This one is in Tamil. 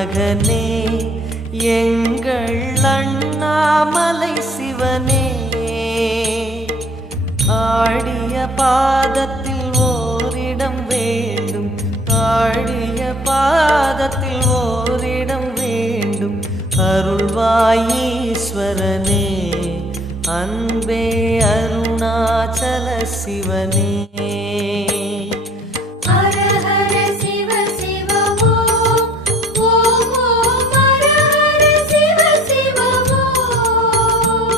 மகனே எங்கள் அண்ணாமலை சிவனே ஆடிய பாதத்தில் ஓரிடம் வேண்டும் ஆடிய பாதத்தில் ஓரிடம் வேண்டும் அருள்வாயீஸ்வரனே அன்பே அருணாச்சல சிவனே